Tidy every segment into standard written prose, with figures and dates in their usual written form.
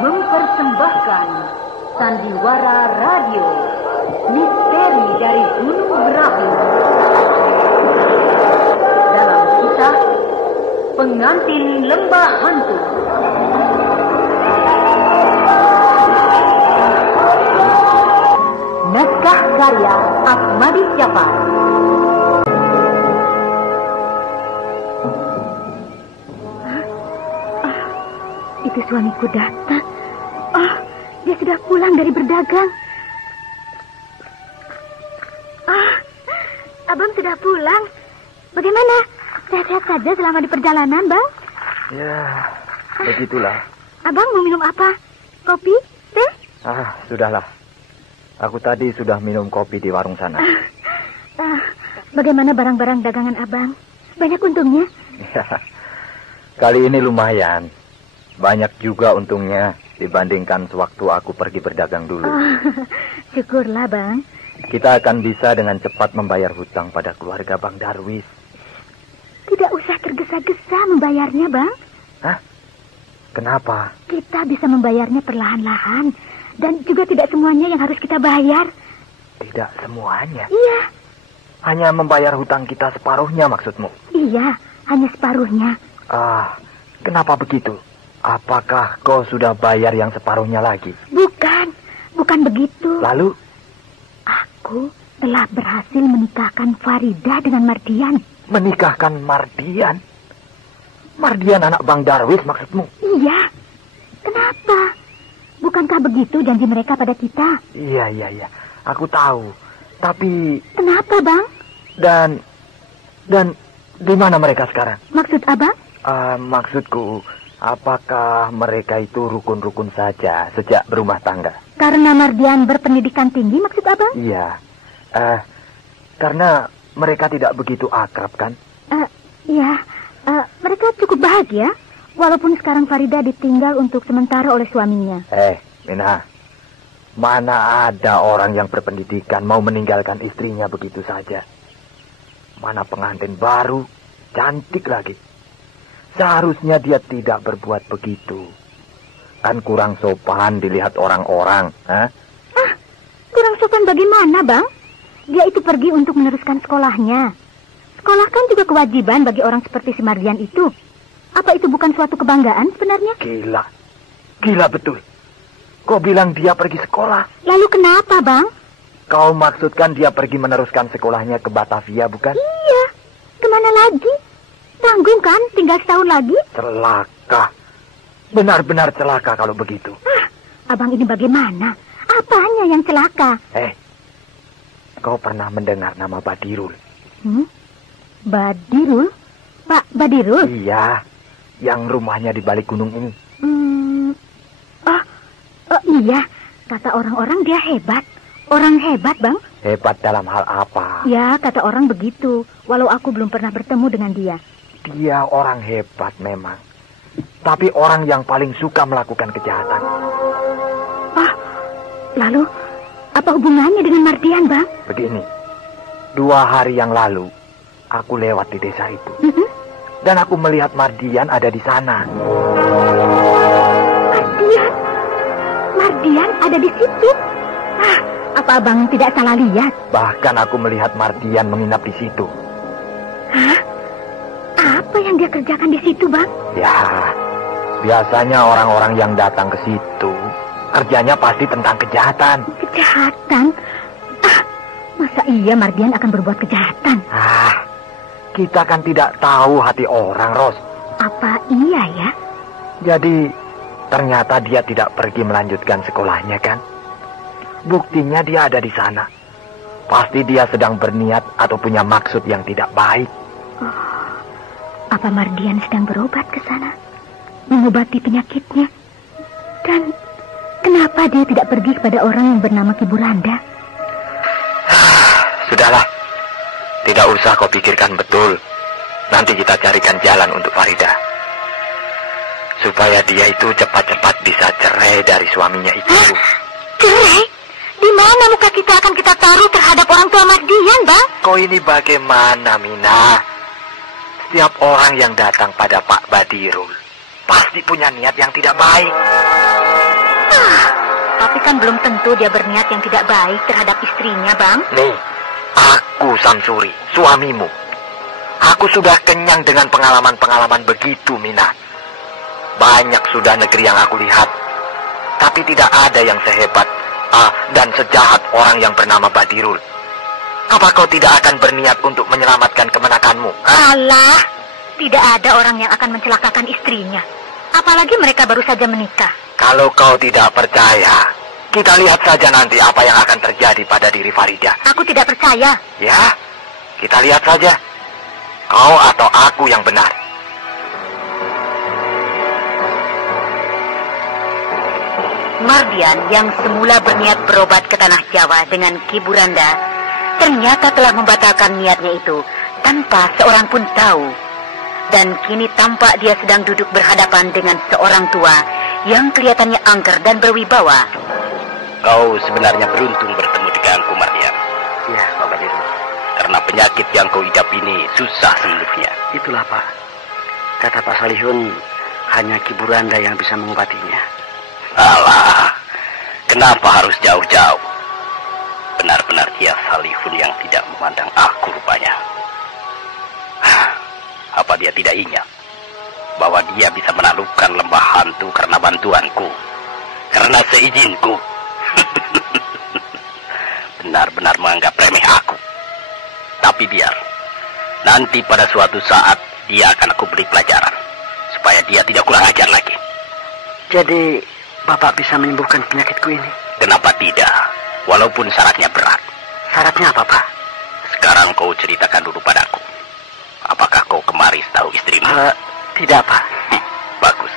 Mempersembahkan Sandiwara Radio, Misteri dari Gunung Berapi. Dalam kisah Pengantin Lembah Hantu. Naskah karya Ahmadi Japar. Itu suamiku datang. Oh, dia sudah pulang dari berdagang. Abang sudah pulang. Bagaimana? Sehat-sehat saja selama di perjalanan, Bang? Ya, begitulah. Abang mau minum apa? Kopi? Teh? Sudahlah. Aku tadi sudah minum kopi di warung sana. Bagaimana barang-barang dagangan Abang? Banyak untungnya? Ya, kali ini lumayan. Banyak juga untungnya dibandingkan sewaktu aku pergi berdagang dulu. Syukurlah, Bang. Kita akan bisa dengan cepat membayar hutang pada keluarga Bang Darwis. Tidak usah tergesa-gesa membayarnya, Bang. Hah? Kenapa? Kita bisa membayarnya perlahan-lahan. Dan juga tidak semuanya yang harus kita bayar. Tidak semuanya? Iya. Hanya membayar hutang kita separuhnya maksudmu? Iya, hanya separuhnya. Kenapa begitu? Apakah kau sudah bayar yang separuhnya lagi? Bukan begitu. Lalu? Aku telah berhasil menikahkan Farida dengan Mardian. Menikahkan Mardian? Mardian anak Bang Darwis maksudmu? Iya. Kenapa? Bukankah begitu janji mereka pada kita? Iya. Aku tahu. Tapi... Kenapa, Bang? Dan di mana mereka sekarang? Maksud Abang? Maksudku, apakah mereka itu rukun-rukun saja sejak berumah tangga? Karena Mardian berpendidikan tinggi, maksud Abang? Iya. Karena mereka tidak begitu akrab, kan? Iya. Mereka cukup bahagia, walaupun sekarang Farida ditinggal untuk sementara oleh suaminya. Mina, mana ada orang yang berpendidikan mau meninggalkan istrinya begitu saja? Mana pengantin baru, cantik lagi. Seharusnya dia tidak berbuat begitu. Kan kurang sopan dilihat orang-orang. Kurang sopan bagaimana, Bang? Dia itu pergi untuk meneruskan sekolahnya. Sekolah kan juga kewajiban bagi orang seperti si Mardian itu. Apa itu bukan suatu kebanggaan sebenarnya? Gila betul. Kau bilang dia pergi sekolah. Lalu kenapa, Bang? Kau maksudkan dia pergi meneruskan sekolahnya ke Batavia, bukan? Iya. Kemana lagi? Tanggung kan, tinggal setahun lagi. Celaka. Benar-benar celaka kalau begitu. Abang ini bagaimana? Apanya yang celaka? Kau pernah mendengar nama Badirul? Badirul? Pak Badirul? Iya, yang rumahnya di balik gunung ini. Iya, kata orang-orang dia hebat. Orang hebat, Bang. Hebat dalam hal apa? Ya, kata orang begitu. Walau aku belum pernah bertemu dengan dia. Dia orang hebat memang. Tapi orang yang paling suka melakukan kejahatan. Lalu, apa hubungannya dengan Mardian, Bang? Begini, 2 hari yang lalu, aku lewat di desa itu. Dan aku melihat Mardian ada di sana. Mardian ada di situ? Apa Abang tidak salah lihat? Bahkan aku melihat Mardian menginap di situ. Apa yang dia kerjakan di situ, Bang? Ya, biasanya orang-orang yang datang ke situ kerjanya pasti tentang kejahatan. Kejahatan? Masa iya Mardian akan berbuat kejahatan? Kita kan tidak tahu hati orang, Ros. Apa iya ya? Jadi, ternyata dia tidak pergi melanjutkan sekolahnya, kan? Buktinya dia ada di sana. Pasti dia sedang berniat atau punya maksud yang tidak baik. Apa Mardian sedang berobat ke sana? Mengobati penyakitnya? Dan kenapa dia tidak pergi kepada orang yang bernama Ki Buranda? Sudahlah. Tidak usah kau pikirkan betul. Nanti kita carikan jalan untuk Farida. Supaya dia itu cepat-cepat bisa cerai dari suaminya itu. Cerai? Di mana muka kita akan kita taruh terhadap orang tua Mardian, Bang? Kau ini bagaimana, Mina? Setiap orang yang datang pada Pak Badirul pasti punya niat yang tidak baik. Tapi kan belum tentu dia berniat yang tidak baik terhadap istrinya, Bang. Nih, aku Samsuri, suamimu. Aku sudah kenyang dengan pengalaman-pengalaman begitu, Mina. Banyak sudah negeri yang aku lihat. Tapi tidak ada yang sehebat dan sejahat orang yang bernama Badirul. Apa kau tidak akan berniat untuk menyelamatkan kemenakanmu? Alah, tidak ada orang yang akan mencelakakan istrinya. Apalagi mereka baru saja menikah. Kalau kau tidak percaya, kita lihat saja nanti apa yang akan terjadi pada diri Farida. Aku tidak percaya. Ya, kita lihat saja. Kau atau aku yang benar. Mardian yang semula berniat berobat ke tanah Jawa dengan Ki Buranda ternyata telah membatalkan niatnya itu tanpa seorang pun tahu. Dan kini tampak dia sedang duduk berhadapan dengan seorang tua yang kelihatannya angker dan berwibawa. Kau sebenarnya beruntung bertemu denganku, Mardian. Ya, Pak Badirul. Karena penyakit yang kau idap ini susah sembuhnya. Itulah, Pak. Kata Pak Salihun, hanya Ki Buranda yang bisa mengobatinya. Alah, kenapa harus jauh-jauh? Benar-benar dia Salihun yang tidak memandang aku rupanya. Apa dia tidak ingat bahwa dia bisa menaklukkan lembah hantu karena bantuanku, karena seizinku? Benar-benar menganggap remeh aku. Tapi biar, nanti pada suatu saat dia akan aku beri pelajaran supaya dia tidak kurang ajar lagi. Jadi Bapak bisa menyembuhkan penyakitku ini? Kenapa tidak? Walaupun syaratnya berat. Syaratnya apa, Pak? Sekarang kau ceritakan dulu padaku. Apakah kau kemari setahu istrimu? Tidak, Pak. Bagus.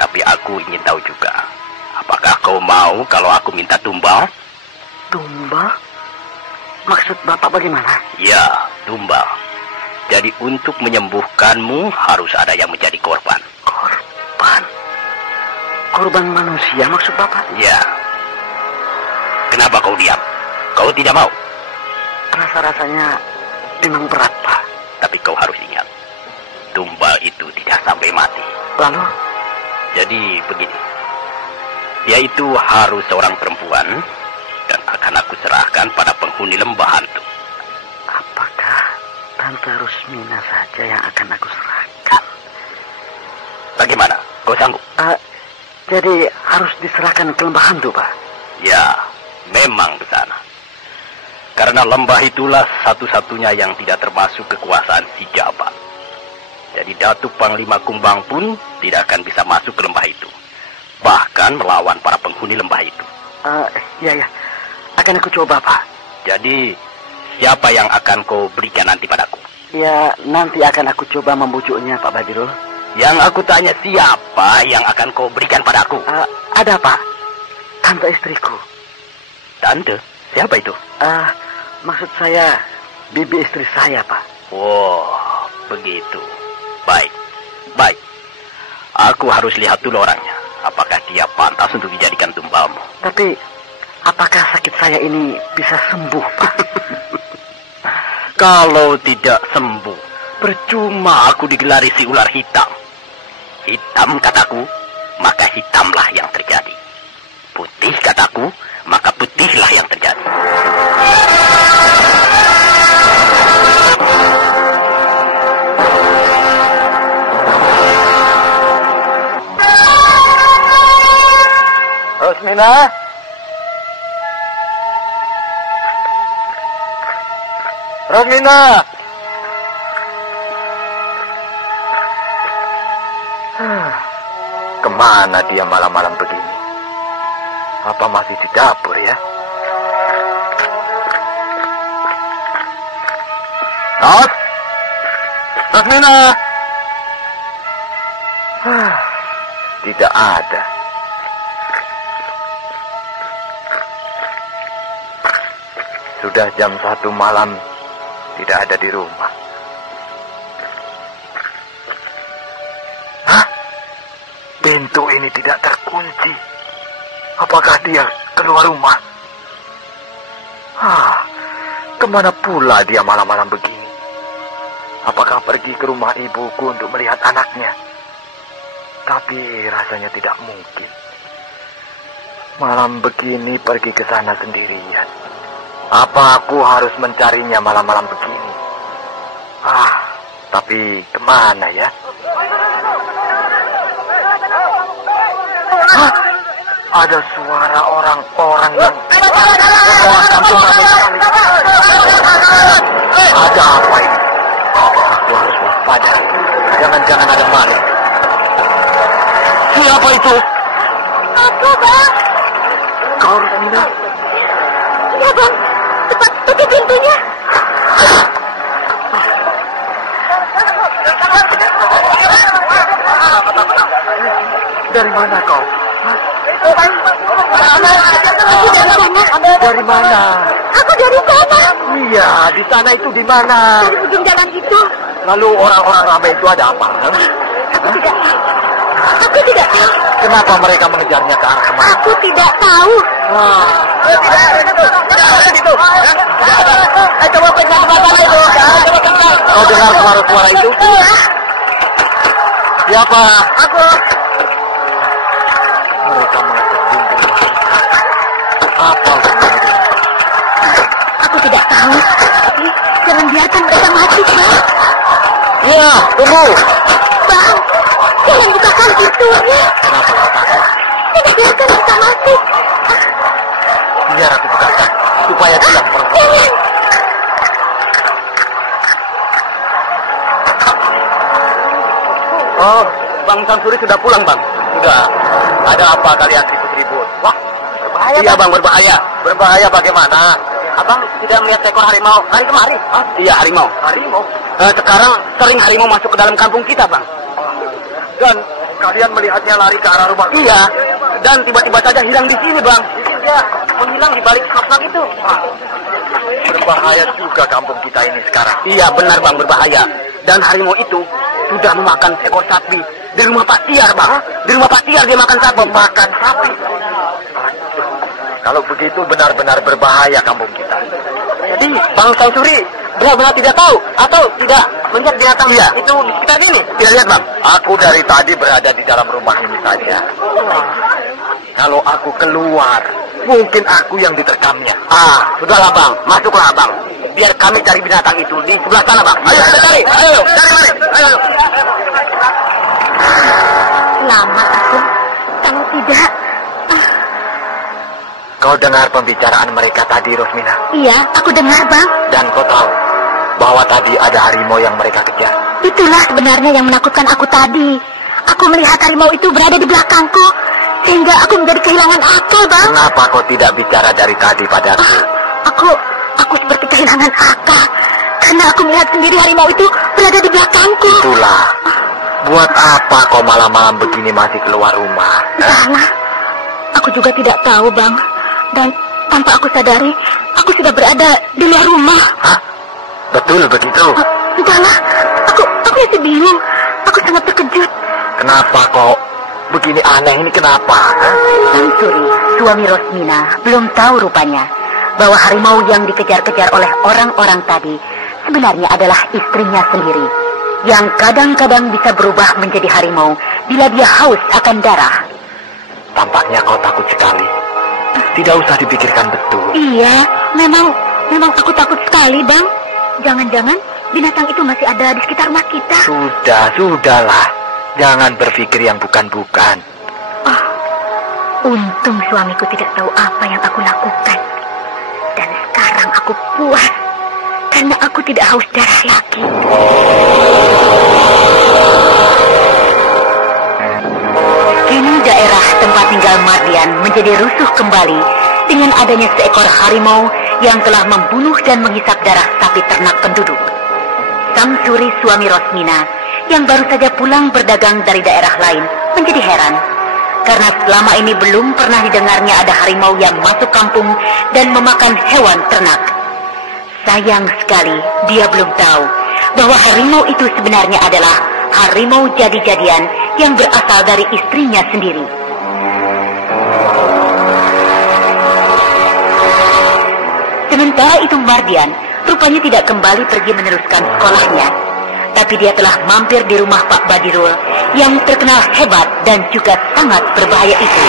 Tapi aku ingin tahu juga. Apakah kau mau kalau aku minta tumbal? Tumbal? Maksud Bapak bagaimana? Ya, tumbal. Jadi untuk menyembuhkanmu harus ada yang menjadi korban. Korban? Korban manusia maksud Bapak? Ya. Kenapa kau diam? Kau tidak mau? Rasa-rasanya memang berat, Pak. Tapi kau harus ingat, tumbal itu tidak sampai mati. Lalu? Jadi begini, dia itu harus seorang perempuan dan akan aku serahkan pada penghuni lembah hantu. Apakah Tante Rusmina saja yang akan aku serahkan? Bagaimana? Kau sanggup? Jadi harus diserahkan ke lembah hantu, Pak? Ya, memang ke sana. Karena lembah itulah satu-satunya yang tidak termasuk kekuasaan si Jabat. Jadi Datuk Panglima Kumbang pun tidak akan bisa masuk ke lembah itu. Bahkan melawan para penghuni lembah itu. Ya. Akan aku coba, Pak. Jadi, siapa yang akan kau berikan nanti padaku? Ya, nanti akan aku coba membujuknya, Pak Badirul. Yang aku tanya siapa yang akan kau berikan padaku? Ada, Pak. Tante istriku. Tante? Siapa itu? Maksud saya, bibi istri saya, Pak. Oh, begitu. Baik. Aku harus lihat dulu orangnya. Apakah dia pantas untuk dijadikan tumbalmu? Tapi, apakah sakit saya ini bisa sembuh, Pak? Kalau tidak sembuh, percuma aku digelari si ular hitam. Hitam kataku, maka hitamlah yang terjadi. Putih kataku, maka putihlah yang terjadi. Rusmina? Rusmina! Kemana dia malam-malam begini? Apa masih di dapur ya? Ros! Rosmina! Tidak ada. Sudah jam 1 malam, tidak ada di rumah. Hah? Pintu ini tidak terkunci. Apakah dia keluar rumah? Kemana pula dia malam-malam begini? Apakah pergi ke rumah ibuku untuk melihat anaknya? Tapi rasanya tidak mungkin. Malam begini pergi ke sana sendirian. Apa aku harus mencarinya malam-malam begini? Tapi kemana ya? Ada suara orang-orang yang... kampung ramai sekali. Ada apa ini? Aku harus waspada. Jangan-jangan ada maling. Siapa itu? Aku, Bang. Kau, Rosmina? Ya, Bang. Cepat tutup pintunya. Dari mana kau? Dari mana? Aku dari sana. Iya, di sana itu di mana? Dari ujung jalan itu. Lalu orang-orang ramai itu ada apa? Aku tidak tahu. Kenapa mereka mengejarnya ke arah kemana? Aku tidak tahu. Coba periksa ke sana itu. Kau dengar suara-suara itu? Iya. Siapa? Aku. Mereka mengecek pintu rumah kita. Apa hubungannya? Aku tidak tahu. Tapi jangan biarkan mereka masuk, Bang. Iya, tunggu. Bang, jangan bukakan pintunya. Kenapa kau takut? Tidak biarkan mereka masuk. Biar aku bukakan, supaya dia pergi. Jangan. Oh, Bang Samsuri sudah pulang, Bang. Sudah. Ada apa kalian ribut-ribut? Wah, berbahaya. Iya, Bang, berbahaya. Berbahaya bagaimana? Abang tidak melihat seekor harimau hari kemarin? Iya, harimau. Harimau? Sekarang sering harimau masuk ke dalam kampung kita, Bang. Dan kalian melihatnya lari ke arah rumah? Iya, dan tiba-tiba saja hilang di sini, Bang. Dia menghilang di balik semak itu. Berbahaya juga kampung kita ini sekarang. Iya, benar, Bang, berbahaya. Dan harimau itu sudah memakan seekor sapi di rumah Pak Tiar, Bang. Di rumah Pak Tiar dia makan sapi. Makan sapi? Kalau begitu benar-benar berbahaya kampung kita. Jadi, Bang Samsuri benar-benar tidak tahu atau tidak melihat binatang itu di sekitar ini? Tidak lihat, Bang. Aku dari tadi berada di dalam rumah ini saja. Kalau aku keluar, mungkin aku yang diterkamnya. Sudahlah, Bang. Masuklah, Bang. Biar kami cari binatang itu di sebelah sana, Bang. Ayo, kita cari. Ayo, cari. Ayo. Selamat aku. Kamu tidak. Kau dengar pembicaraan mereka tadi, Rosmina? Iya, aku dengar, Bang. Dan kau tahu bahwa tadi ada harimau yang mereka kejar? Itulah sebenarnya yang menakutkan aku tadi. Aku melihat harimau itu berada di belakangku, sehingga aku menjadi kehilangan akal, Bang. Kenapa kau tidak bicara dari tadi padaku? Aku seperti kehilangan akal, karena aku melihat sendiri harimau itu berada di belakangku. Itulah. Buat apa kau malam-malam begini masih keluar rumah? Entahlah. Aku juga tidak tahu, Bang. Dan tanpa aku sadari, aku sudah berada di luar rumah. Hah? Betul begitu? Entahlah. Aku masih bingung. Aku sangat terkejut. Kenapa kok begini aneh ini, kenapa? Samsuri, suami Rosmina, belum tahu rupanya bahwa harimau yang dikejar-kejar oleh orang-orang tadi sebenarnya adalah istrinya sendiri, yang kadang-kadang bisa berubah menjadi harimau bila dia haus akan darah. Tampaknya kau takut sekali. Tidak usah dipikirkan betul. Iya, memang aku takut sekali, Bang. Jangan-jangan binatang itu masih ada di sekitar rumah kita. Sudahlah. Jangan berpikir yang bukan-bukan. Untung suamiku tidak tahu apa yang aku lakukan. Dan sekarang aku puas, karena aku tidak haus darah lagi. Kini daerah tempat tinggal Mardian menjadi rusuh kembali dengan adanya seekor harimau yang telah membunuh dan menghisap darah sapi ternak penduduk. Suri, suami Rosmina, yang baru saja pulang berdagang dari daerah lain, menjadi heran. Karena selama ini belum pernah didengarnya ada harimau yang masuk kampung dan memakan hewan ternak. Sayang sekali dia belum tahu bahwa harimau itu sebenarnya adalah harimau jadi-jadian yang berasal dari istrinya sendiri. Sementara itu Mardian rupanya tidak kembali pergi meneruskan sekolahnya, tapi dia telah mampir di rumah Pak Badirul yang terkenal hebat dan juga sangat berbahaya itu.